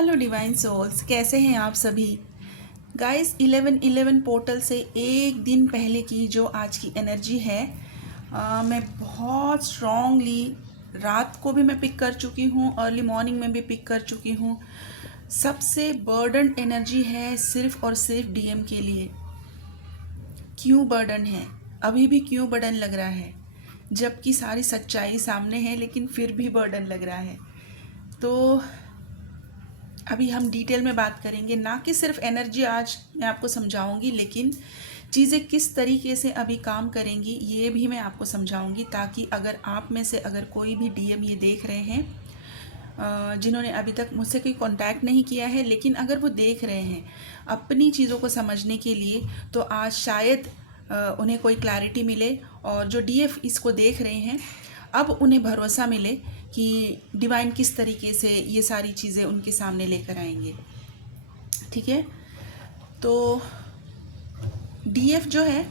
Hello divine souls, कैसे हैं आप सभी। गाइस 11/11 पोर्टल से एक दिन पहले की जो आज की एनर्जी है, मैं बहुत स्ट्रांगली रात को भी मैं पिक कर चुकी हूँ, अर्ली मॉर्निंग में भी पिक कर चुकी हूँ। सबसे बर्डन एनर्जी है सिर्फ और सिर्फ डीएम के लिए। क्यों बर्डन है, अभी भी क्यों बर्डन लग रहा है, जबकि सारी सच्चाई सामने है लेकिन फिर भी बर्डन लग रहा है। तो अभी हम डिटेल में बात करेंगे, ना कि सिर्फ एनर्जी आज मैं आपको समझाऊंगी, लेकिन चीज़ें किस तरीके से अभी काम करेंगी ये भी मैं आपको समझाऊंगी, ताकि अगर आप में से अगर कोई भी डीएम ये देख रहे हैं, जिन्होंने अभी तक मुझसे कोई कांटेक्ट नहीं किया है, लेकिन अगर वो देख रहे हैं अपनी चीज़ों को समझने के लिए, तो आज शायद उन्हें कोई क्लैरिटी मिले। और जो डीएफ इसको देख रहे हैं, अब उन्हें भरोसा मिले कि डिवाइन किस तरीके से ये सारी चीज़ें उनके सामने लेकर आएंगे। ठीक है, तो डीएफ जो है,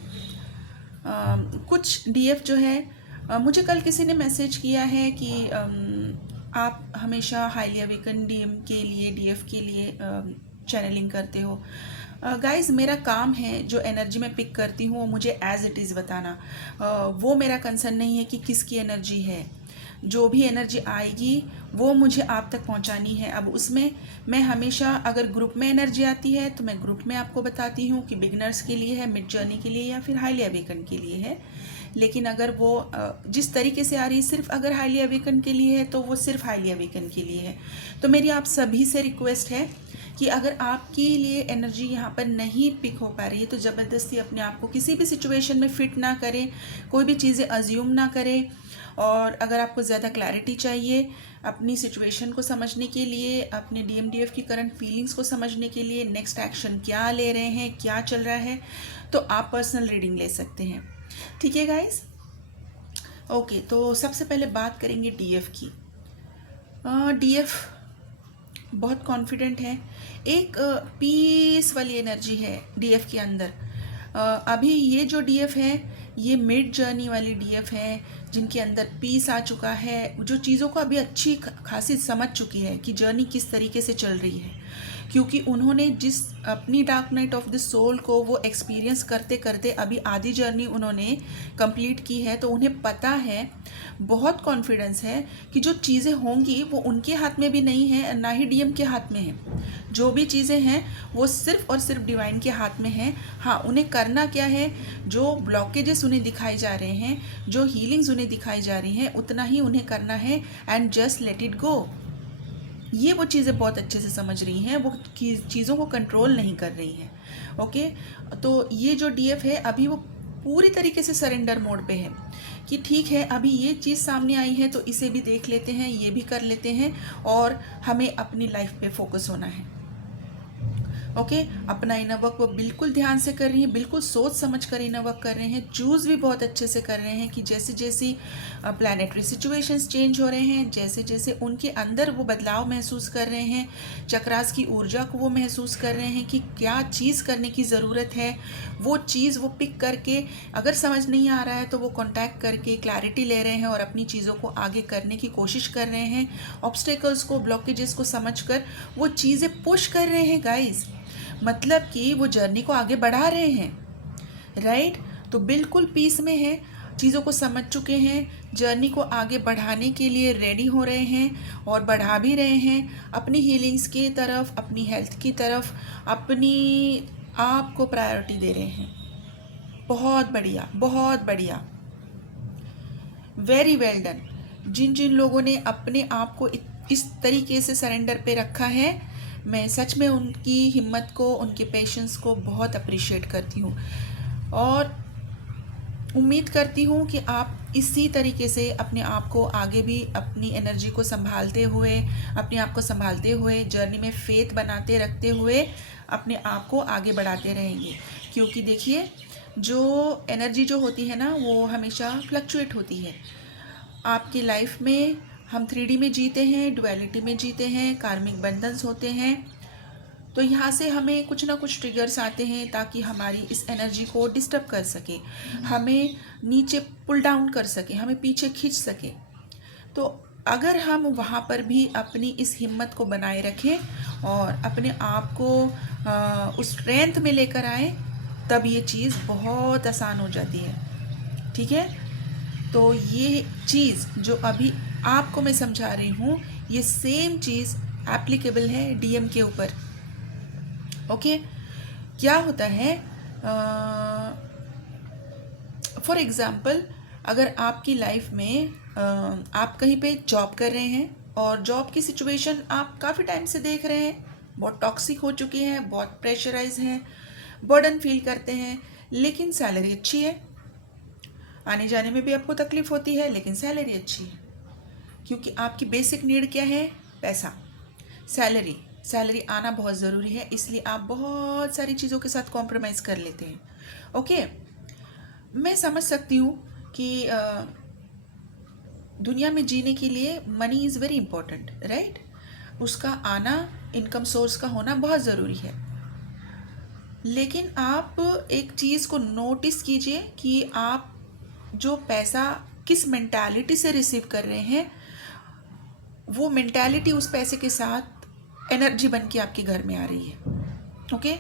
कुछ डीएफ जो है, मुझे कल किसी ने मैसेज किया है कि आप हमेशा हाईली अवेकन डीएम के लिए, डीएफ के लिए चैनलिंग करते हो। गाइस, मेरा काम है जो एनर्जी मैं पिक करती हूँ वो मुझे एज इट इज़ बताना। वो मेरा कंसर्न नहीं है कि किसकी एनर्जी है। जो भी एनर्जी आएगी वो मुझे आप तक पहुंचानी है। अब उसमें मैं हमेशा, अगर ग्रुप में एनर्जी आती है तो मैं ग्रुप में आपको बताती हूँ कि बिगनर्स के लिए है, मिड जर्नी के लिए, या फिर हाईली अवेकन के लिए है। लेकिन अगर वो जिस तरीके से आ रही है, सिर्फ अगर हाईली अवेकन के लिए है तो वो सिर्फ हाईली अवेकन के लिए है। तो मेरी आप सभी से रिक्वेस्ट है कि अगर आपके लिए एनर्जी यहाँ पर नहीं पिक हो पा रही है तो ज़बरदस्ती अपने आप को किसी भी सिचुएशन में फिट ना करें, कोई भी चीज़ें अज्यूम ना करें। और अगर आपको ज़्यादा क्लैरिटी चाहिए अपनी सिचुएशन को समझने के लिए, अपने डीएमडीएफ की करंट फीलिंग्स को समझने के लिए, नेक्स्ट एक्शन क्या ले रहे हैं, क्या चल रहा है, तो आप पर्सनल रीडिंग ले सकते हैं। ठीक है गाइस, ओके। तो सबसे पहले बात करेंगे डीएफ की। डीएफ बहुत कॉन्फिडेंट है, एक पीस वाली एनर्जी है डीएफ के अंदर। अभी ये जो डीएफ है ये मिड जर्नी वाली डीएफ है, जिनके अंदर पीस आ चुका है, जो चीज़ों को अभी अच्छी खासी समझ चुकी है कि जर्नी किस तरीके से चल रही है। क्योंकि उन्होंने जिस अपनी dark night of the soul को वो एक्सपीरियंस करते करते अभी आधी जर्नी उन्होंने कंप्लीट की है, तो उन्हें पता है, बहुत कॉन्फिडेंस है कि जो चीज़ें होंगी वो उनके हाथ में भी नहीं है, ना ही डीएम के हाथ में है। जो भी चीज़ें हैं वो सिर्फ और सिर्फ डिवाइन के हाथ में है। हाँ, उन्हें करना क्या है, जो ब्लॉकेजेस उन्हें दिखाए जा रहे हैं, जो हीलिंग्स उन्हें दिखाई जा रही हैं, उतना ही उन्हें करना है and just let it go. ये वो चीज़ें बहुत अच्छे से समझ रही हैं, वो चीज़ों को कंट्रोल नहीं कर रही हैं। ओके, तो ये जो डीएफ है अभी वो पूरी तरीके से सरेंडर मोड पे है कि ठीक है, अभी ये चीज़ सामने आई है तो इसे भी देख लेते हैं, ये भी कर लेते हैं, और हमें अपनी लाइफ पे फोकस होना है। ओके, अपना इनर वर्क वो बिल्कुल ध्यान से कर रही हैं, बिल्कुल सोच समझ कर इनर वर्क कर रहे हैं, चूज़ भी बहुत अच्छे से कर रहे हैं कि जैसे जैसी प्लानेटरी सिचुएशंस चेंज हो रहे हैं, जैसे जैसे उनके अंदर वो बदलाव महसूस कर रहे हैं, चक्रास की ऊर्जा को वो महसूस कर रहे हैं कि क्या चीज़ करने की ज़रूरत है, वो चीज़ वो पिक करके, अगर समझ नहीं आ रहा है तो वो कॉन्टैक्ट करके क्लैरिटी ले रहे हैं और अपनी चीज़ों को आगे करने की कोशिश कर रहे हैं। ऑब्स्टेकल्स को, ब्लॉकेजेस को समझ कर वो चीज़ें पुश कर रहे हैं गाइज, मतलब कि वो जर्नी को आगे बढ़ा रहे हैं, राइट। तो बिल्कुल पीस में है, चीज़ों को समझ चुके हैं, जर्नी को आगे बढ़ाने के लिए रेडी हो रहे हैं और बढ़ा भी रहे हैं अपनी हीलिंग्स की तरफ, अपनी हेल्थ की तरफ, अपनी आप को प्रायोरिटी दे रहे हैं। बहुत बढ़िया, बहुत बढ़िया, वेरी वेल डन। जिन जिन लोगों ने अपने आप को इस तरीके से सरेंडर पे रखा है, मैं सच में उनकी हिम्मत को, उनके पेशेंस को बहुत अप्रिशिएट करती हूँ, और उम्मीद करती हूँ कि आप इसी तरीके से अपने आप को आगे भी अपनी एनर्जी को संभालते हुए, अपने आप को संभालते हुए, जर्नी में फेथ बनाते रखते हुए अपने आप को आगे बढ़ाते रहेंगे। क्योंकि देखिए, जो एनर्जी जो होती है ना, वो हमेशा फ्लक्चुएट होती है। आपकी लाइफ में हम 3D में जीते हैं, डुअलिटी में जीते हैं, कार्मिक बंधन्स होते हैं, तो यहाँ से हमें कुछ ना कुछ ट्रिगर्स आते हैं ताकि हमारी इस एनर्जी को डिस्टर्ब कर सके, हमें नीचे पुल डाउन कर सके, हमें पीछे खींच सके। तो अगर हम वहाँ पर भी अपनी इस हिम्मत को बनाए रखें और अपने आप को उस स्ट्रेंथ में लेकर आए, तब ये चीज़ बहुत आसान हो जाती है। ठीक है, तो ये चीज़ जो अभी आपको मैं समझा रही हूँ, ये सेम चीज़ एप्लीकेबल है डीएम के ऊपर। ओके, क्या होता है, फॉर एग्ज़ाम्पल, अगर आपकी लाइफ में आप कहीं पे जॉब कर रहे हैं और जॉब की सिचुएशन आप काफ़ी टाइम से देख रहे हैं, बहुत टॉक्सिक हो चुकी हैं, बहुत प्रेशराइज हैं, बर्डन फील करते हैं, लेकिन सैलरी अच्छी है, आने जाने में भी आपको तकलीफ़ होती है, लेकिन सैलरी अच्छी है, क्योंकि आपकी बेसिक नीड क्या है? पैसा, सैलरी। सैलरी आना बहुत ज़रूरी है, इसलिए आप बहुत सारी चीज़ों के साथ कॉम्प्रोमाइज़ कर लेते हैं। ओके, मैं समझ सकती हूँ कि दुनिया में जीने के लिए money is very important, right? उसका आना, इनकम सोर्स का होना बहुत ज़रूरी है। लेकिन आप एक चीज़ को नोटिस कीजिए कि आप जो पैसा किस मेंटालिटी से रिसीव कर रहे हैं, वो मेंटालिटी उस पैसे के साथ एनर्जी बन के आपके घर में आ रही है। ओके,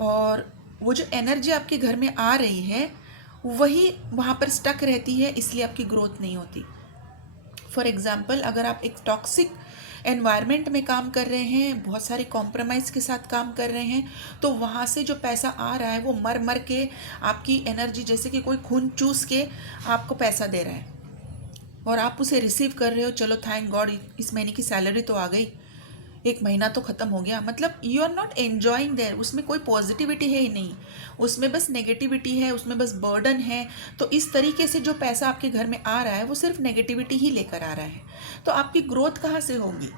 और वो जो एनर्जी आपके घर में आ रही है वही वहाँ पर स्टक रहती है, इसलिए आपकी ग्रोथ नहीं होती। फॉर एग्ज़ाम्पल, अगर आप एक टॉक्सिक एनवायरनमेंट में काम कर रहे हैं, बहुत सारे कॉम्प्रोमाइज़ के साथ काम कर रहे हैं, तो वहाँ से जो पैसा आ रहा है वो मर मर के आपकी एनर्जी, जैसे कि कोई खून चूस के आपको पैसा दे रहा है और आप उसे रिसीव कर रहे हो। चलो थैंक गॉड, इस महीने की सैलरी तो आ गई, एक महीना तो ख़त्म हो गया। मतलब you are not enjoying there, उसमें कोई पॉजिटिविटी है ही नहीं, उसमें बस नेगेटिविटी है, उसमें बस बर्डन है। तो इस तरीके से जो पैसा आपके घर में आ रहा है वो सिर्फ नेगेटिविटी ही लेकर आ रहा है। तो आपकी ग्रोथ कहाँ से होगी?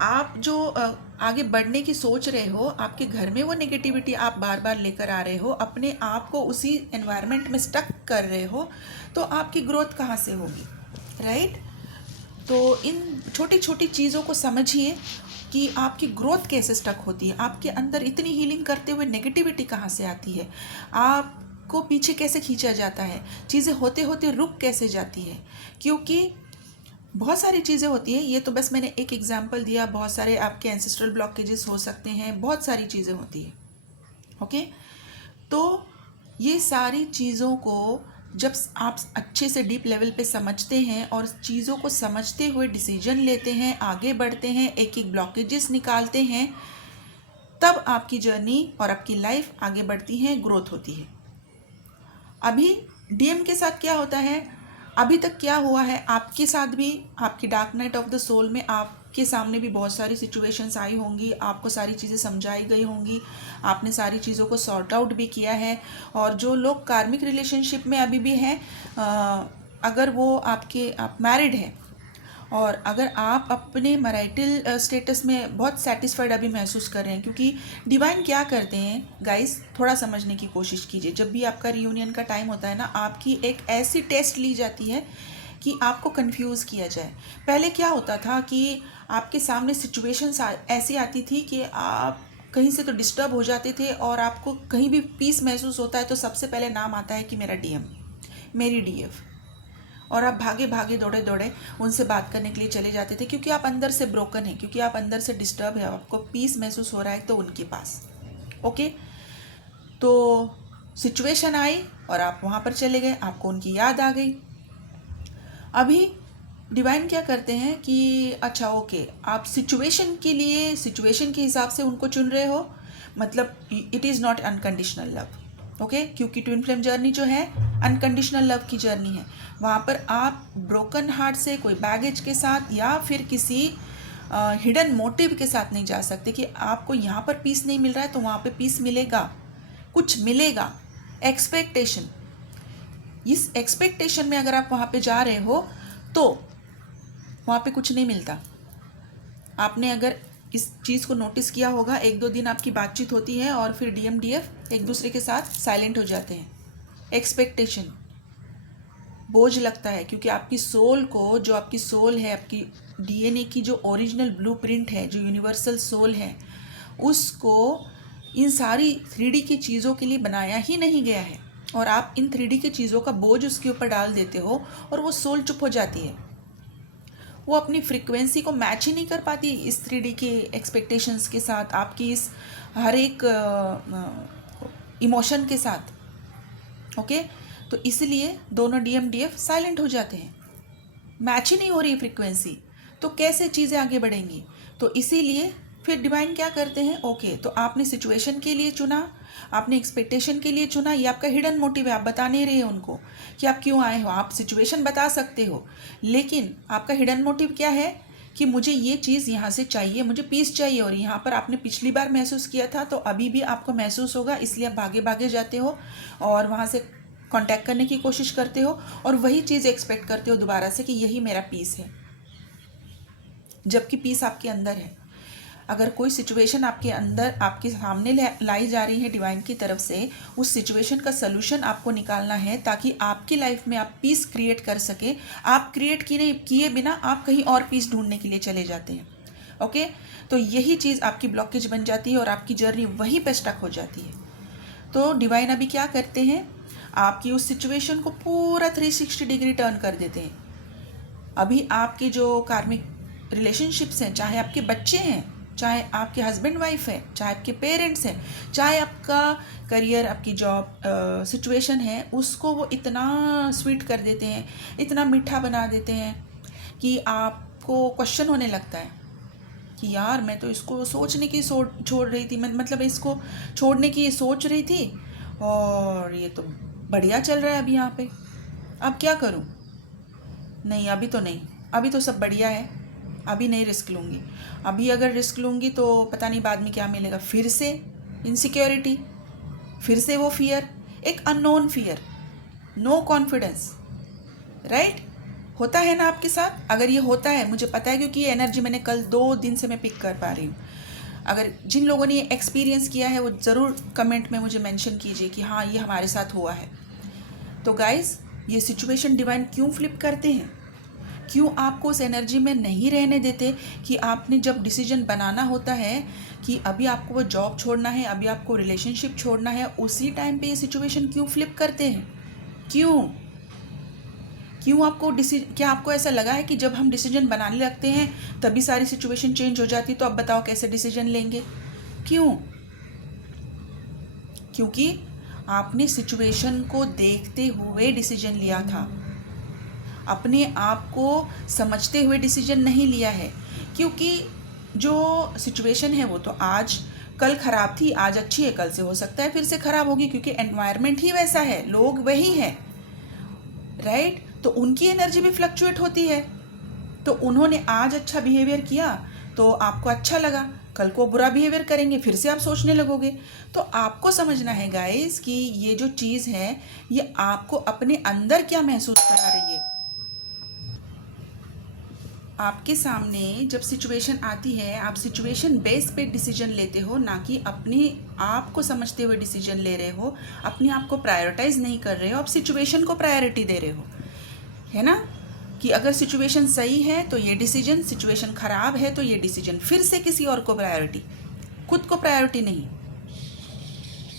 आप जो आगे बढ़ने की सोच रहे हो, आपके घर में वो नेगेटिविटी आप बार बार लेकर आ रहे हो, अपने आप को उसी एनवायरनमेंट में स्टक कर रहे हो, तो आपकी ग्रोथ कहाँ से होगी, राइट? तो इन छोटी छोटी चीज़ों को समझिए कि आपकी ग्रोथ कैसे स्टक होती है, आपके अंदर इतनी हीलिंग करते हुए नेगेटिविटी कहाँ से आती है, आपको पीछे कैसे खींचा जाता है, चीज़ें होते होते रुक कैसे जाती है। क्योंकि बहुत सारी चीज़ें होती हैं, ये तो बस मैंने एक एग्जांपल दिया, बहुत सारे आपके एंसेस्ट्रल ब्लॉकेजेस हो सकते हैं, बहुत सारी चीज़ें होती हैं। ओके, तो ये सारी चीज़ों को जब आप अच्छे से डीप लेवल पे समझते हैं और चीज़ों को समझते हुए डिसीजन लेते हैं, आगे बढ़ते हैं, एक एक ब्लॉकेजेस निकालते हैं, तब आपकी जर्नी और आपकी लाइफ आगे बढ़ती है, ग्रोथ होती है। अभी डीएम के साथ क्या होता है, अभी तक क्या हुआ है आपके साथ भी, आपकी dark night of the soul में आपके सामने भी बहुत सारी सिचुएशंस आई होंगी, आपको सारी चीज़ें समझाई गई होंगी, आपने सारी चीज़ों को सॉर्ट आउट भी किया है। और जो लोग कार्मिक रिलेशनशिप में अभी भी हैं, अगर वो आप मैरिड हैं और अगर आप अपने मैरिटल स्टेटस में बहुत सेटिस्फाइड अभी महसूस कर रहे हैं, क्योंकि डिवाइन क्या करते हैं गाइस, थोड़ा समझने की कोशिश कीजिए। जब भी आपका रियूनियन का टाइम होता है ना, आपकी एक ऐसी टेस्ट ली जाती है कि आपको कंफ्यूज किया जाए। पहले क्या होता था कि आपके सामने सिचुएशंस ऐसी आती थी कि आप कहीं से तो डिस्टर्ब हो जाते थे, और आपको कहीं भी पीस महसूस होता है तो सबसे पहले नाम आता है कि मेरा डीएम, मेरी डीएफ, और आप भागे भागे दौड़े दौड़े उनसे बात करने के लिए चले जाते थे, क्योंकि आप अंदर से ब्रोकन हैं, क्योंकि आप अंदर से डिस्टर्ब है, आपको पीस महसूस हो रहा है तो उनके पास। ओके, तो सिचुएशन आई और आप वहाँ पर चले गए, आपको उनकी याद आ गई। अभी डिवाइन क्या करते हैं कि अच्छा ओके, आप सिचुएशन के लिए, सिचुएशन के हिसाब से उनको चुन रहे हो, मतलब it is not unconditional love. Okay, क्योंकि ट्विन फ्लेम जर्नी जो है अनकंडीशनल लव की जर्नी है। वहाँ पर आप ब्रोकन हार्ट से, कोई बैगेज के साथ या फिर किसी हिडन मोटिव के साथ नहीं जा सकते कि आपको यहाँ पर पीस नहीं मिल रहा है तो वहाँ पे पीस मिलेगा, कुछ मिलेगा। एक्सपेक्टेशन, इस एक्सपेक्टेशन में अगर आप वहाँ पे जा रहे हो तो वहाँ पे कुछ नहीं मिलता। आपने अगर इस चीज़ को नोटिस किया होगा, एक दो दिन आपकी बातचीत होती है और फिर डीएम डीएफ एक दूसरे के साथ साइलेंट हो जाते हैं। एक्सपेक्टेशन बोझ लगता है, क्योंकि आपकी सोल को, जो आपकी सोल है, आपकी डीएनए की जो ओरिजिनल ब्लूप्रिंट है, जो यूनिवर्सल सोल है, उसको इन सारी 3D की चीज़ों के लिए बनाया ही नहीं गया है, और आप इन 3D की चीज़ों का बोझ उसके ऊपर डाल देते हो और वो सोल चुप हो जाती है। वो अपनी फ्रीक्वेंसी को मैच ही नहीं कर पाती इस 3D के एक्सपेक्टेशंस के साथ, आपकी इस हर एक इमोशन के साथ। ओके, तो इसलिए दोनों डीएम डीएफ साइलेंट हो जाते हैं, मैच ही नहीं हो रही फ्रीक्वेंसी, तो कैसे चीज़ें आगे बढ़ेंगी। तो इसीलिए फिर डिवाइन क्या करते हैं, ओके तो आपने सिचुएशन के लिए चुना, आपने एक्सपेक्टेशन के लिए चुना, ये आपका हिडन मोटिव है, आप बता नहीं रहे उनको कि आप क्यों आए हो। आप सिचुएशन बता सकते हो, लेकिन आपका हिडन मोटिव क्या है कि मुझे ये चीज़ यहाँ से चाहिए, मुझे पीस चाहिए। और यहाँ पर आपने पिछली बार महसूस किया था, तो अभी भी आपको महसूस होगा, इसलिए आप भागे भागे जाते हो और वहाँ से कांटेक्ट करने की कोशिश करते हो और वही चीज़ एक्सपेक्ट करते हो दोबारा से कि यही मेरा पीस है, जबकि पीस आपके अंदर है। अगर कोई सिचुएशन आपके अंदर आपके सामने लाई जा रही है डिवाइन की तरफ से, उस सिचुएशन का सलूशन आपको निकालना है ताकि आपकी लाइफ में आप पीस क्रिएट कर सके। आप क्रिएट किए बिना आप कहीं और पीस ढूंढने के लिए चले जाते हैं। ओके, तो यही चीज़ आपकी ब्लॉकेज बन जाती है और आपकी जर्नी वहीं पे स्टक हो जाती है। तो डिवाइन अभी क्या करते हैं, आपकी उस सिचुएशन को पूरा 360 डिग्री टर्न कर देते हैं। अभी आपके जो कार्मिक रिलेशनशिप्स हैं, चाहे आपके बच्चे हैं, चाहे आपके हस्बैंड वाइफ है, चाहे आपके पेरेंट्स हैं, चाहे आपका करियर, आपकी जॉब सिचुएशन है, उसको वो इतना स्वीट कर देते हैं, इतना मीठा बना देते हैं कि आपको क्वेश्चन होने लगता है कि यार मैं तो इसको सोचने की छोड़ रही थी, मतलब इसको छोड़ने की सोच रही थी और ये तो बढ़िया चल रहा है अभी यहाँ पे, अब क्या करूँ। नहीं, अभी तो नहीं, अभी तो सब बढ़िया है, अभी नहीं रिस्क लूँगी। अभी अगर रिस्क लूँगी तो पता नहीं बाद में क्या मिलेगा। फिर से इनसिक्योरिटी, फिर से वो फियर, एक unknown fear, no confidence. Right, होता है ना आपके साथ? अगर ये होता है, मुझे पता है क्योंकि ये एनर्जी मैंने कल 2 दिन से मैं पिक कर पा रही हूँ। अगर जिन लोगों ने ये एक्सपीरियंस किया है वो ज़रूर कमेंट में मुझे मेंशन कीजिए कि हाँ ये हमारे साथ हुआ है। तो गाइस, ये सिचुएशन डिवाइन क्यों फ्लिप करते हैं, क्यों आपको उस एनर्जी में नहीं रहने देते कि आपने जब डिसीजन बनाना होता है कि अभी आपको वो जॉब छोड़ना है, अभी आपको रिलेशनशिप छोड़ना है, उसी टाइम पे ये सिचुएशन क्यों फ्लिप करते हैं? क्यों आपको क्या आपको ऐसा लगा है कि जब हम डिसीजन बनाने लगते हैं तभी सारी सिचुएशन चेंज हो जाती? तो अब बताओ कैसे डिसीजन लेंगे? क्यों? क्योंकि आपने सिचुएशन को देखते हुए डिसीजन लिया था, अपने आप को समझते हुए डिसीजन नहीं लिया है। क्योंकि जो सिचुएशन है वो तो आज कल ख़राब थी, आज अच्छी है, कल से हो सकता है फिर से ख़राब होगी, क्योंकि एनवायरनमेंट ही वैसा है, लोग वही हैं। राइट, तो उनकी एनर्जी भी फ्लक्चुएट होती है। तो उन्होंने आज अच्छा बिहेवियर किया तो आपको अच्छा लगा, कल को बुरा बिहेवियर करेंगे फिर से आप सोचने लगोगे। तो आपको समझना है गाइस कि ये जो चीज़ है ये आपको अपने अंदर क्या महसूस करा रही है। आपके सामने जब सिचुएशन आती है, आप सिचुएशन बेस पे डिसीजन लेते हो, ना कि अपने आप को समझते हुए डिसीजन ले रहे हो, अपने आप को प्रायोरिटाइज नहीं कर रहे हो, आप सिचुएशन को प्रायोरिटी दे रहे हो, है ना। कि अगर सिचुएशन सही है तो ये डिसीजन, सिचुएशन ख़राब है तो ये डिसीजन, फिर से किसी और को प्रायोरिटी, खुद को प्रायोरिटी नहीं।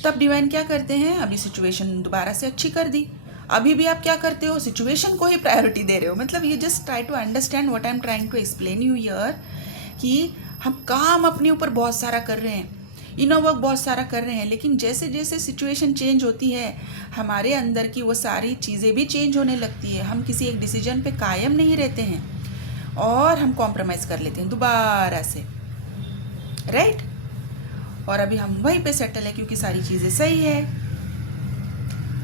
तब डिवाइन क्या करते हैं, अभी सिचुएशन दोबारा से अच्छी कर दी, अभी भी आप क्या करते हो, सिचुएशन को ही प्रायोरिटी दे रहे हो। मतलब ये just try to understand what I am trying to explain you here, कि हम काम अपने ऊपर बहुत सारा कर रहे हैं, इनर वर्क बहुत सारा कर रहे हैं, लेकिन जैसे जैसे सिचुएशन चेंज होती है हमारे अंदर की वो सारी चीज़ें भी चेंज होने लगती है। हम किसी एक डिसीजन पे कायम नहीं रहते हैं और हम कॉम्प्रोमाइज़ कर लेते हैं दोबारा से। राइट, और अभी हम वहीं पे सेटल है क्योंकि सारी चीज़ें सही है।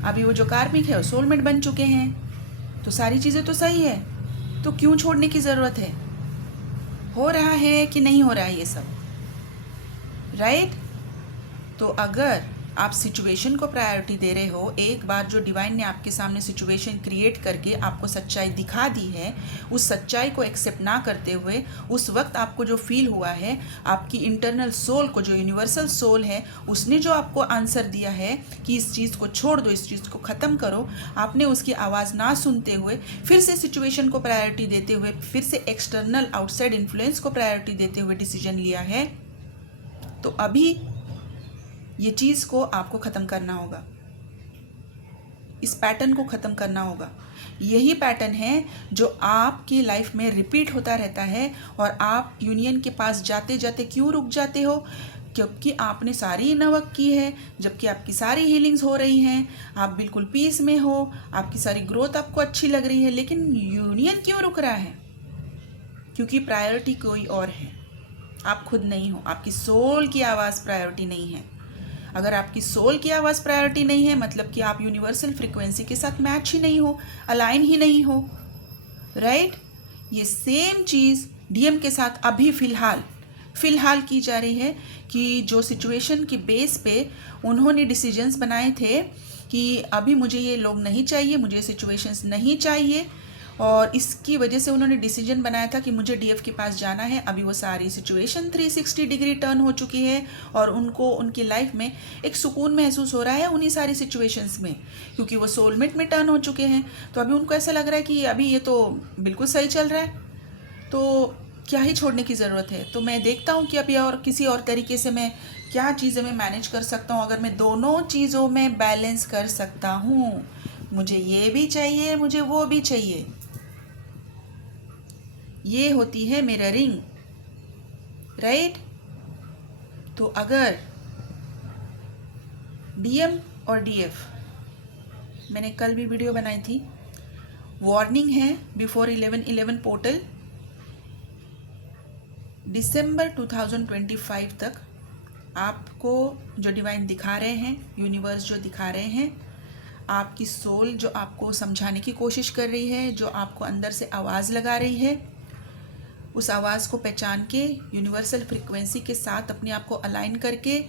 अभी वो जो कार्मिक है वो सोलमेट बन चुके हैं, तो सारी चीज़ें तो सही है, तो क्यों छोड़ने की ज़रूरत है? हो रहा है कि नहीं हो रहा है ये सब? राइट, तो अगर आप सिचुएशन को प्रायोरिटी दे रहे हो, एक बार जो डिवाइन ने आपके सामने सिचुएशन क्रिएट करके आपको सच्चाई दिखा दी है, उस सच्चाई को एक्सेप्ट ना करते हुए उस वक्त आपको जो फील हुआ है, आपकी इंटरनल सोल को, जो यूनिवर्सल सोल है, उसने जो आपको आंसर दिया है कि इस चीज़ को छोड़ दो, इस चीज़ को ख़त्म करो, आपने उसकी आवाज़ ना सुनते हुए फिर से सिचुएशन को प्रायोरिटी देते हुए, फिर से एक्सटर्नल आउटसाइड इन्फ्लुएंस को प्रायोरिटी देते हुए डिसीजन लिया है, तो अभी ये चीज़ को आपको ख़त्म करना होगा। इस पैटर्न को ख़त्म करना होगा। यही पैटर्न है जो आपकी लाइफ में रिपीट होता रहता है और आप यूनियन के पास जाते जाते क्यों रुक जाते हो? क्योंकि आपने सारी इनर वर्क की है, जबकि आपकी सारी हीलिंग्स हो रही हैं, आप बिल्कुल पीस में हो, आपकी सारी ग्रोथ आपको अच्छी लग रही है, लेकिन यूनियन क्यों रुक रहा है? क्योंकि प्रायोरिटी कोई और है, आप खुद नहीं हो। आपकी सोल की आवाज़ प्रायोरिटी नहीं है। अगर आपकी सोल की आवाज़ प्रायोरिटी नहीं है, मतलब कि आप यूनिवर्सल फ्रिक्वेंसी के साथ मैच ही नहीं हो, अलाइन ही नहीं हो, राइट? ये सेम चीज़ डीएम के साथ अभी फ़िलहाल की जा रही है कि जो सिचुएशन की बेस पे उन्होंने डिसीजंस बनाए थे कि अभी मुझे ये लोग नहीं चाहिए, मुझे सिचुएशंस नहीं चाहिए, और इसकी वजह से उन्होंने डिसीजन बनाया था कि मुझे डीएफ के पास जाना है। अभी वो सारी सिचुएशन 360 डिग्री टर्न हो चुकी है और उनको उनकी लाइफ में एक सुकून महसूस हो रहा है उन्हीं सारी सिचुएशंस में, क्योंकि वो सोलमेट में टर्न हो चुके हैं। तो अभी उनको ऐसा लग रहा है कि अभी ये तो बिल्कुल सही चल रहा है, तो क्या ही छोड़ने की ज़रूरत है। तो मैं देखता हूँ कि अभी और किसी और तरीके से मैं क्या चीज़ें मैं मैनेज कर सकता हूँ। अगर मैं दोनों चीज़ों में बैलेंस कर सकता हूँ, मुझे ये भी चाहिए, मुझे वो भी चाहिए, ये होती है मिररिंग, राइट? तो अगर डीएम और डीएफ, मैंने कल भी वीडियो बनाई थी, वार्निंग है बिफोर 11/11 पोर्टल दिसंबर 2025 तक आपको जो डिवाइन दिखा रहे हैं, यूनिवर्स जो दिखा रहे हैं, आपकी सोल जो आपको समझाने की कोशिश कर रही है, जो आपको अंदर से आवाज़ लगा रही है, उस आवाज़ को पहचान के यूनिवर्सल फ्रिक्वेंसी के साथ अपने आप को अलाइन करके,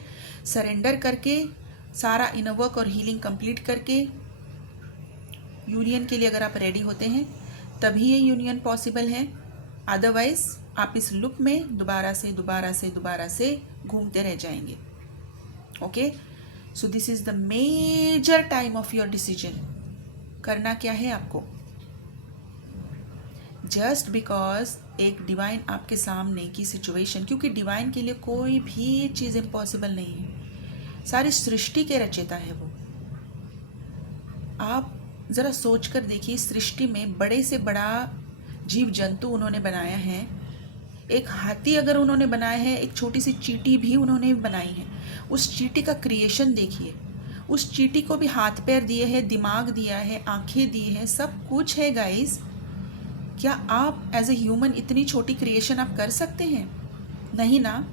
सरेंडर करके, सारा इनर वर्क और हीलिंग कंप्लीट करके यूनियन के लिए अगर आप रेडी होते हैं तभी ये यूनियन पॉसिबल है। अदरवाइज आप इस लूप में दोबारा से घूमते रह जाएंगे। Okay, so this is the major time of your decision. करना क्या है आपको? जस्ट बिकॉज एक डिवाइन आपके सामने की सिचुएशन, क्योंकि डिवाइन के लिए कोई भी चीज़ इम्पॉसिबल नहीं है, सारी सृष्टि के रचयिता है वो। आप ज़रा सोच कर देखिए, सृष्टि में बड़े से बड़ा जीव जंतु उन्होंने बनाया है। एक हाथी अगर उन्होंने बनाया है, एक छोटी सी चींटी भी उन्होंने बनाई है। उस चींटी का क्रिएशन देखिए, उस चींटी को भी हाथ पैर दिए हैं, दिमाग दिया है, आंखें दी है, सब कुछ है गाइस। क्या आप एज ए ह्यूमन इतनी छोटी क्रिएशन आप कर सकते हैं? नहीं ना।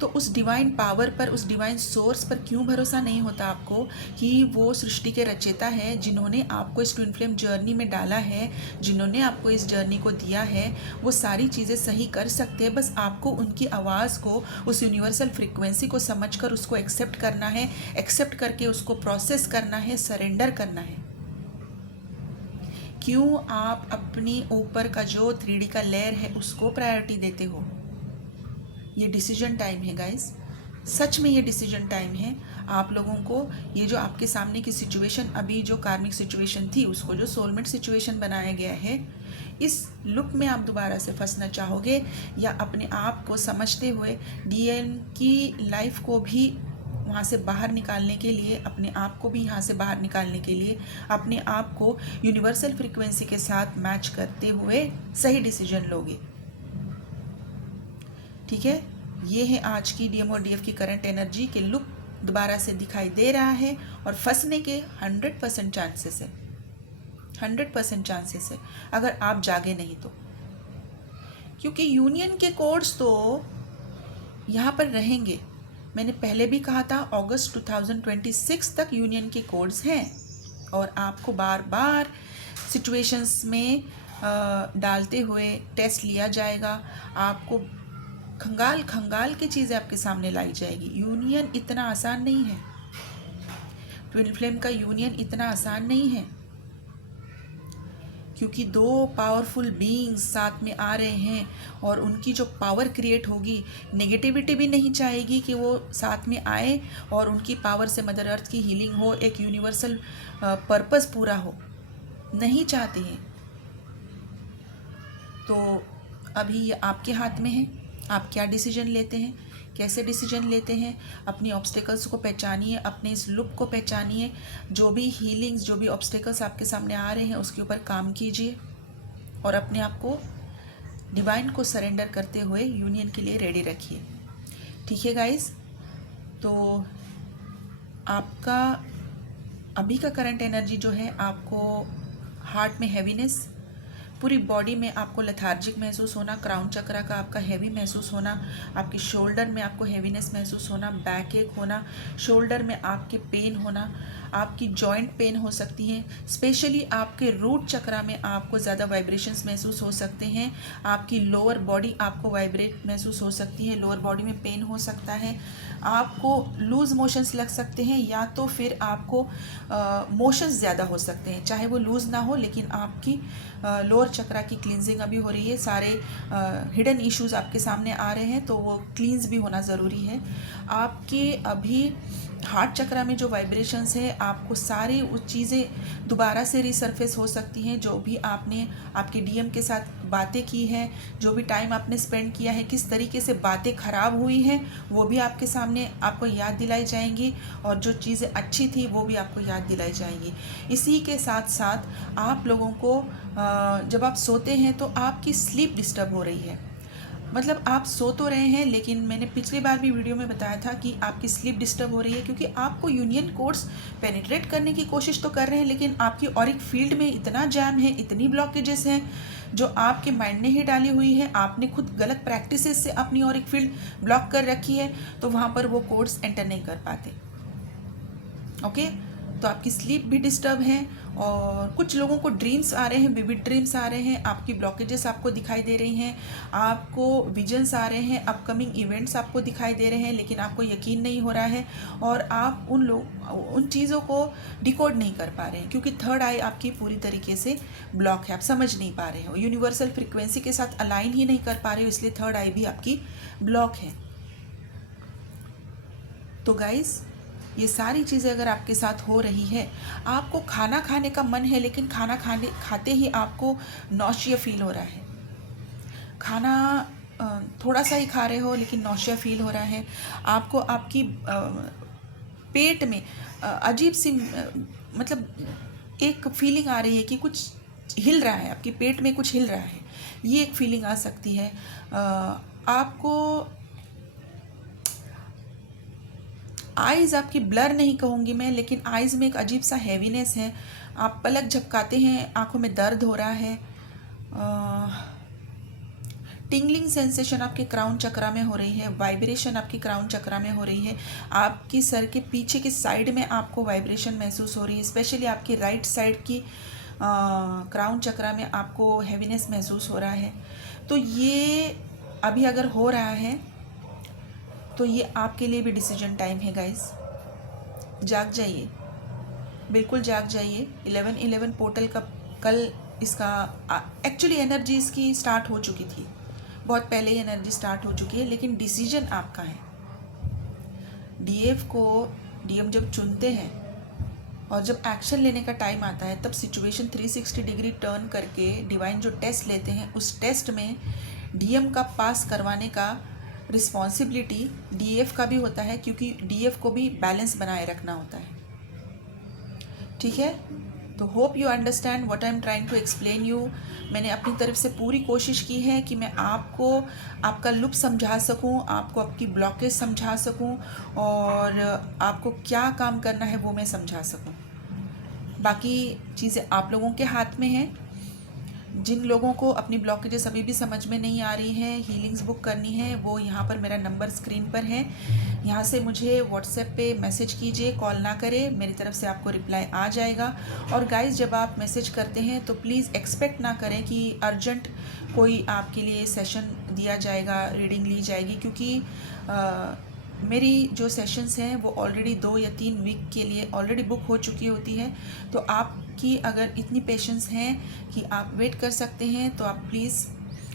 तो उस डिवाइन पावर पर, उस डिवाइन सोर्स पर क्यों भरोसा नहीं होता आपको कि वो सृष्टि के रचयिता है, जिन्होंने आपको इस ट्विन फ्लेम जर्नी में डाला है, जिन्होंने आपको इस जर्नी को दिया है, वो सारी चीज़ें सही कर सकते हैं। बस आपको उनकी आवाज़ को, उस यूनिवर्सल फ्रिक्वेंसी को समझकर उसको एक्सेप्ट करना है, एक्सेप्ट करके उसको प्रोसेस करना है, सरेंडर करना है। क्यों आप अपनी ऊपर का जो 3D का लेयर है उसको प्रायोरिटी देते हो? ये डिसीजन टाइम है गाइस, सच में ये डिसीजन टाइम है। आप लोगों को ये जो आपके सामने की सिचुएशन, अभी जो कार्मिक सिचुएशन थी, उसको जो सोलमेट सिचुएशन बनाया गया है, इस लूप में आप दोबारा से फंसना चाहोगे, या अपने आप को समझते हुए डीएम की लाइफ को भी वहाँ से बाहर निकालने के लिए, अपने आप को भी यहाँ से बाहर निकालने के लिए, अपने आप को यूनिवर्सल फ्रिक्वेंसी के साथ मैच करते हुए सही डिसीजन लोगे? ठीक है, ये है आज की डीएम और डीएफ की करंट एनर्जी के लुक दोबारा से दिखाई दे रहा है, और फंसने के 100% चांसेस है, 100% चांसेस है अगर आप जागे नहीं तो। क्योंकि यूनियन के कोड्स तो यहाँ पर रहेंगे। मैंने पहले भी कहा था, अगस्त 2026 तक यूनियन के कोड्स हैं, और आपको बार बार सिचुएशंस में डालते हुए टेस्ट लिया जाएगा। आपको खंगाल की चीज़ें आपके सामने लाई जाएगी। यूनियन इतना आसान नहीं है, ट्विन फ्लेम का यूनियन इतना आसान नहीं है, क्योंकि दो पावरफुल बीइंग्स साथ में आ रहे हैं, और उनकी जो पावर क्रिएट होगी, नेगेटिविटी भी नहीं चाहेगी कि वो साथ में आए और उनकी पावर से मदर अर्थ की हीलिंग हो, एक यूनिवर्सल पर्पस पूरा हो, नहीं चाहते हैं। तो अभी ये आपके हाथ में है, आप क्या डिसीजन लेते हैं। कैसे डिसीजन लेते हैं, अपनी ऑब्स्टेकल्स को पहचानिए, अपने इस लुक को पहचानिए, जो भी हीलिंग्स, जो भी ऑब्स्टेकल्स आपके सामने आ रहे हैं उसके ऊपर काम कीजिए और अपने आप को डिवाइन को सरेंडर करते हुए यूनियन के लिए रेडी रखिए। ठीक है गाइस, तो आपका अभी का करंट एनर्जी जो है, आपको हार्ट में हैवीनेस, पूरी बॉडी में आपको लेथार्जिक महसूस होना, क्राउन चक्रा का आपका हैवी महसूस होना, आपकी शोल्डर में आपको हैवीनेस महसूस होना, बैक एक होना, शोल्डर में आपके पेन होना, आपकी जॉइंट पेन हो सकती है, स्पेशली आपके रूट चक्रा में आपको ज़्यादा वाइब्रेशंस महसूस हो सकते हैं, आपकी लोअर बॉडी आपको वाइब्रेट महसूस हो सकती है, लोअर बॉडी में पेन हो सकता है, आपको लूज़ मोशंस लग सकते हैं, या तो फिर आपको मोशंस ज़्यादा हो सकते हैं, चाहे वो लूज़ ना हो लेकिन आपकी लोअर चक्रा की क्लींजिंग अभी हो रही है, सारे हिडन इश्यूज आपके सामने आ रहे हैं, तो वो क्लींस भी होना ज़रूरी है। आपके अभी हार्ट चक्रा में जो वाइब्रेशंस है, आपको सारी उस चीज़ें दोबारा से रिसर्फेस हो सकती हैं, जो भी आपने आपके डीएम के साथ बातें की हैं, जो भी टाइम आपने स्पेंड किया है, किस तरीके से बातें ख़राब हुई हैं, वो भी आपके सामने आपको याद दिलाई जाएंगी, और जो चीज़ें अच्छी थी वो भी आपको याद दिलाई जाएंगी। इसी के साथ साथ आप लोगों को जब आप सोते हैं तो आपकी स्लीप डिस्टर्ब हो रही है, मतलब आप सो तो रहे हैं, लेकिन मैंने पिछली बार भी वीडियो में बताया था कि आपकी स्लीप डिस्टर्ब हो रही है, क्योंकि आपको यूनियन कोड्स पेनिट्रेट करने की कोशिश तो कर रहे हैं, लेकिन आपकी ऑरिक फील्ड में इतना जैम है, इतनी ब्लॉकेजेस हैं जो आपके माइंड ने ही डाली हुई है, आपने खुद गलत प्रैक्टिसेस से अपनी ऑरिक फील्ड ब्लॉक कर रखी है, तो वहाँ पर वो कोड्स एंटर नहीं कर पाते। ओके, तो आपकी स्लीप भी डिस्टर्ब है, और कुछ लोगों को ड्रीम्स आ रहे हैं, विविड ड्रीम्स आ रहे हैं, आपकी ब्लॉकेजेस आपको दिखाई दे रही हैं, आपको विजन्स आ रहे हैं, अपकमिंग इवेंट्स आपको दिखाई दे रहे हैं, लेकिन आपको यकीन नहीं हो रहा है, और आप उन चीज़ों को डिकोड नहीं कर पा रहे हैं, क्योंकि थर्ड आई आपकी पूरी तरीके से ब्लॉक है, आप समझ नहीं पा रहे हो, यूनिवर्सल फ्रिक्वेंसी के साथ अलाइन ही नहीं कर पा रहे हो, इसलिए थर्ड आई भी आपकी ब्लॉक है। तो गाइस, ये सारी चीज़ें अगर आपके साथ हो रही है, आपको खाना खाने का मन है, लेकिन खाना खाते ही आपको नौशिया फील हो रहा है, खाना थोड़ा सा ही खा रहे हो लेकिन नौशिया फील हो रहा है, आपको आपकी पेट में अजीब सी मतलब एक फीलिंग आ रही है कि कुछ हिल रहा है, आपके पेट में कुछ हिल रहा है, ये एक फीलिंग आ सकती है। आपको आइज़ आपकी ब्लर नहीं कहूँगी मैं, लेकिन आइज़ में एक अजीब सा हैवीनेस है, आप पलक झपकाते हैं, आंखों में दर्द हो रहा है, टिंगलिंग सेंसेशन आपके क्राउन चक्रा में हो रही है, वाइब्रेशन आपकी क्राउन चक्रा में हो रही है, आपकी सर के पीछे की साइड में आपको वाइब्रेशन महसूस हो रही है, स्पेशली आपकी राइट साइड की क्राउन चक्रा में आपको हैवीनेस महसूस हो रहा है। तो ये अभी अगर हो रहा है तो ये आपके लिए भी डिसीजन टाइम है गाइस, जाग जाइए, बिल्कुल जाग जाइए। 11/11 पोर्टल का कल इसका एक्चुअली एनर्जी इसकी स्टार्ट हो चुकी थी, बहुत पहले ही एनर्जी स्टार्ट हो चुकी है, लेकिन डिसीजन आपका है। डीएफ को डीएम जब चुनते हैं और जब एक्शन लेने का टाइम आता है, तब सिचुएशन 360 डिग्री टर्न करके डिवाइन जो टेस्ट लेते हैं, उस टेस्ट में डीएम का पास करवाने का रिस्पॉन्सिबिलिटी डीएफ का भी होता है, क्योंकि डीएफ को भी बैलेंस बनाए रखना होता है। ठीक है, तो hope you understand what I am trying to explain you. मैंने अपनी तरफ से पूरी कोशिश की है कि मैं आपको आपका लुप समझा सकूं, आपको आपकी ब्लॉकेज समझा सकूं, और आपको क्या काम करना है वो मैं समझा सकूं। बाकी चीज़ें आप लोगों के हाथ में हैं। जिन लोगों को अपनी ब्लॉकेजेस अभी भी समझ में नहीं आ रही हैं, हीलिंग्स बुक करनी है, वो यहाँ पर मेरा नंबर स्क्रीन पर है, यहाँ से मुझे व्हाट्सएप पे मैसेज कीजिए, कॉल ना करें, मेरी तरफ से आपको रिप्लाई आ जाएगा। और गाइस, जब आप मैसेज करते हैं तो प्लीज़ एक्सपेक्ट ना करें कि अर्जेंट कोई आपके लिए सेशन दिया जाएगा, रीडिंग ली जाएगी, क्योंकि मेरी जो सेशंस हैं वो ऑलरेडी 2 या 3 वीक के लिए ऑलरेडी बुक हो चुकी होती है। तो आपकी अगर इतनी पेशेंस हैं कि आप वेट कर सकते हैं, तो आप प्लीज़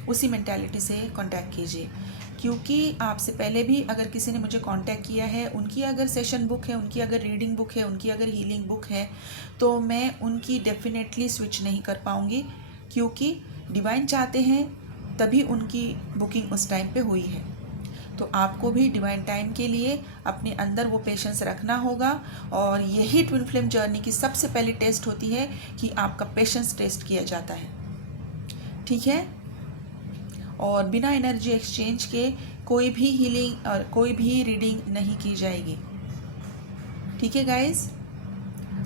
उसी मेंटालिटी से कांटेक्ट कीजिए, क्योंकि आपसे पहले भी अगर किसी ने मुझे कांटेक्ट किया है, उनकी अगर सेशन बुक है, उनकी अगर रीडिंग बुक है, उनकी अगर हीलिंग बुक है, तो मैं उनकी डेफिनेटली स्विच नहीं कर पाऊँगी, क्योंकि डिवाइन चाहते हैं तभी उनकी बुकिंग उस टाइम पे हुई है। तो आपको भी डिवाइन टाइम के लिए अपने अंदर वो पेशेंस रखना होगा। और यही ट्विन फ्लेम जर्नी की सबसे पहली टेस्ट होती है कि आपका पेशेंस टेस्ट किया जाता है, ठीक है। और बिना एनर्जी एक्सचेंज के कोई भी हीलिंग और कोई भी रीडिंग नहीं की जाएगी, ठीक है गाइस।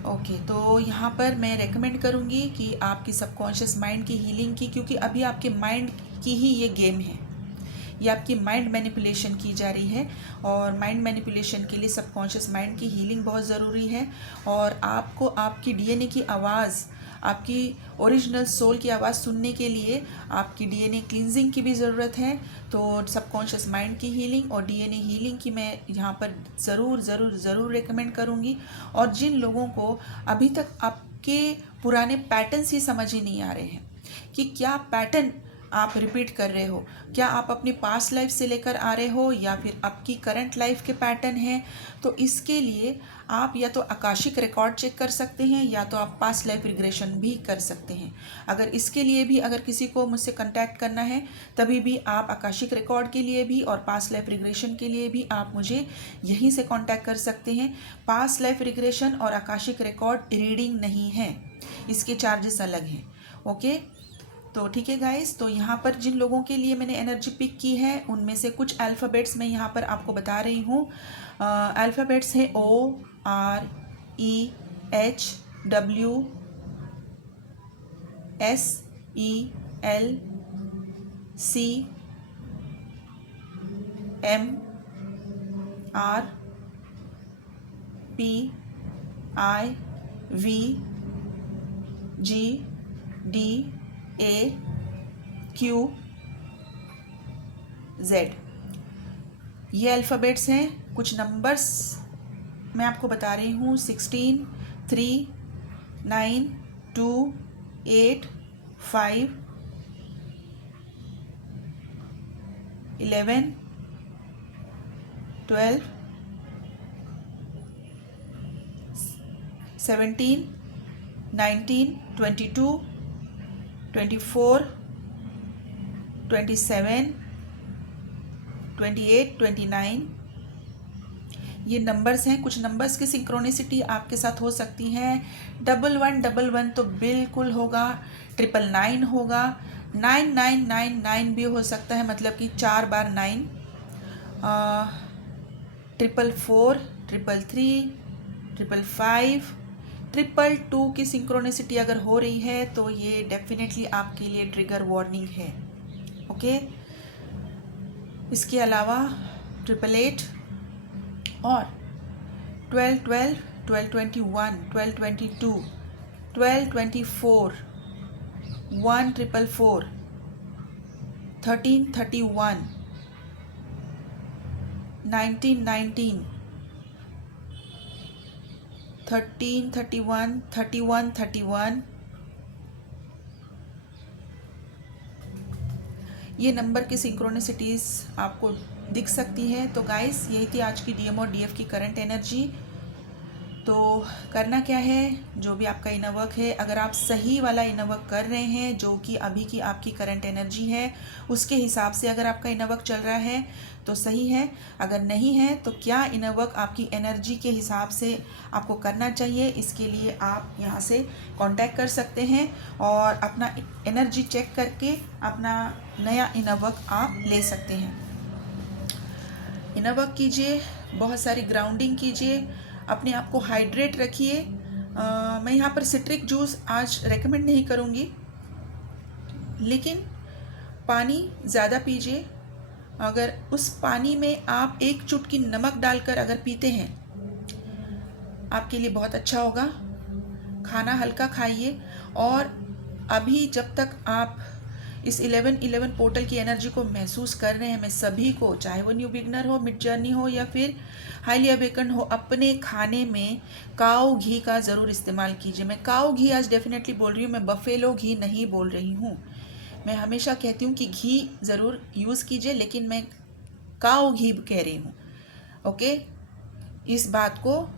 ओके, तो यहाँ पर मैं रेकमेंड करूँगी कि आपकी सबकॉन्शियस माइंड की हीलिंग की, क्योंकि अभी आपके माइंड की ही ये गेम है, ये आपकी माइंड मैनिपुलेशन की जा रही है। और माइंड मैनिपुलेशन के लिए सबकॉन्शियस माइंड की हीलिंग बहुत ज़रूरी है। और आपको आपकी डीएनए की आवाज़, आपकी ओरिजिनल सोल की आवाज़ सुनने के लिए आपकी डीएनए क्लींजिंग की भी ज़रूरत है। तो सबकॉन्शियस माइंड की हीलिंग और डीएनए हीलिंग की मैं यहाँ पर ज़रूर रेकमेंड करूँगी। और जिन लोगों को अभी तक आपके पुराने पैटर्न्स ही समझ ही नहीं आ रहे हैं कि क्या पैटर्न आप रिपीट कर रहे हो, क्या आप अपनी पास्ट लाइफ से लेकर आ रहे हो या फिर आपकी करंट लाइफ के पैटर्न हैं, तो इसके लिए आप या तो आकाशिक रिकॉर्ड चेक कर सकते हैं या तो आप पास्ट लाइफ रिग्रेशन भी कर सकते हैं। अगर इसके लिए भी अगर किसी को मुझसे कांटेक्ट करना है तभी भी आप आकाशिक रिकॉर्ड के लिए भी और पास्ट लाइफ रिग्रेशन के लिए भी आप मुझे यहीं से कांटेक्ट कर सकते हैं। पास्ट लाइफ रिग्रेशन और आकाशिक रिकॉर्ड रीडिंग नहीं है, इसके चार्जेस अलग हैं, ओके। तो ठीक है गाइस, तो यहाँ पर जिन लोगों के लिए मैंने एनर्जी पिक की है उनमें से कुछ अल्फ़ाबेट्स मैं यहाँ पर आपको बता रही हूँ। अल्फ़ाबेट्स हैं O R E H W S E L C M R P I V G D A Q Z, ये अल्फ़ाबेट्स हैं। कुछ नंबर्स मैं आपको बता रही हूँ 16 3 9 2 8 5 11 12 17 19 22 24 27 28 29, ये नंबर्स हैं। कुछ नंबर्स की सिंक्रोनिसिटी आपके साथ हो सकती हैं। 1111 तो बिल्कुल होगा, 999 होगा, 9999 भी हो सकता है, मतलब कि 4 बार 9, 444 333 555 222 की सिंक्रोनिसिटी अगर हो रही है तो ये डेफिनेटली आपके लिए ट्रिगर वार्निंग है, ओके। इसके अलावा 888 और 1212 1221 1222 1224 1444 1331 1919 1331 3131, ये नंबर की सिंक्रोनिसिटीज़ आपको दिख सकती है। तो गाइस, यही थी आज की डीएम और डीएफ की करंट एनर्जी। तो करना क्या है, जो भी आपका इनर वर्क है, अगर आप सही वाला इनर वर्क कर रहे हैं जो कि अभी की आपकी करंट एनर्जी है उसके हिसाब से अगर आपका इनर वर्क चल रहा है तो सही है। अगर नहीं है तो क्या इनर वर्क आपकी एनर्जी के हिसाब से आपको करना चाहिए, इसके लिए आप यहाँ से कांटेक्ट कर सकते हैं और अपना एनर्जी चेक करके अपना नया इनर वर्क आप ले सकते हैं। इनर वर्क कीजिए, बहुत सारी ग्राउंडिंग कीजिए, अपने आप को हाइड्रेट रखिए। मैं यहाँ पर सिट्रिक जूस आज रेकमेंड नहीं करूँगी, लेकिन पानी ज़्यादा पीजिए। अगर उस पानी में आप 1 चुटकी नमक डालकर अगर पीते हैं आपके लिए बहुत अच्छा होगा। खाना हल्का खाइए। और अभी जब तक आप इस 11-11 पोर्टल की एनर्जी को महसूस कर रहे हैं, मैं सभी को, चाहे वो न्यू बिगनर हो, मिड जर्नी हो या फिर हाईली अवेकन हो, अपने खाने में काऊ घी का ज़रूर इस्तेमाल कीजिए। मैं काऊ घी आज डेफिनेटली बोल रही हूँ, मैं बफेलो घी नहीं बोल रही हूँ। मैं हमेशा कहती हूँ कि घी ज़रूर यूज़ कीजिए, लेकिन मैं काऊ घी कह रही हूँ, ओके। इस बात को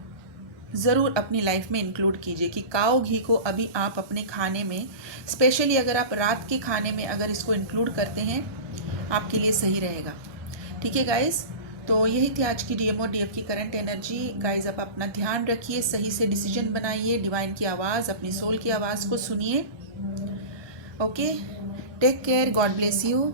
ज़रूर अपनी लाइफ में इंक्लूड कीजिए कि काऊ घी को अभी आप अपने खाने में, स्पेशली अगर आप रात के खाने में अगर इसको इंक्लूड करते हैं, आपके लिए सही रहेगा, ठीक है गाइस, तो यही थी आज की डीएम और डीएफ की करंट एनर्जी। गाइस आप अपना ध्यान रखिए, सही से डिसीजन बनाइए, डिवाइन की आवाज़, अपनी सोल की आवाज़ को सुनिए। Okay, take care, God bless you.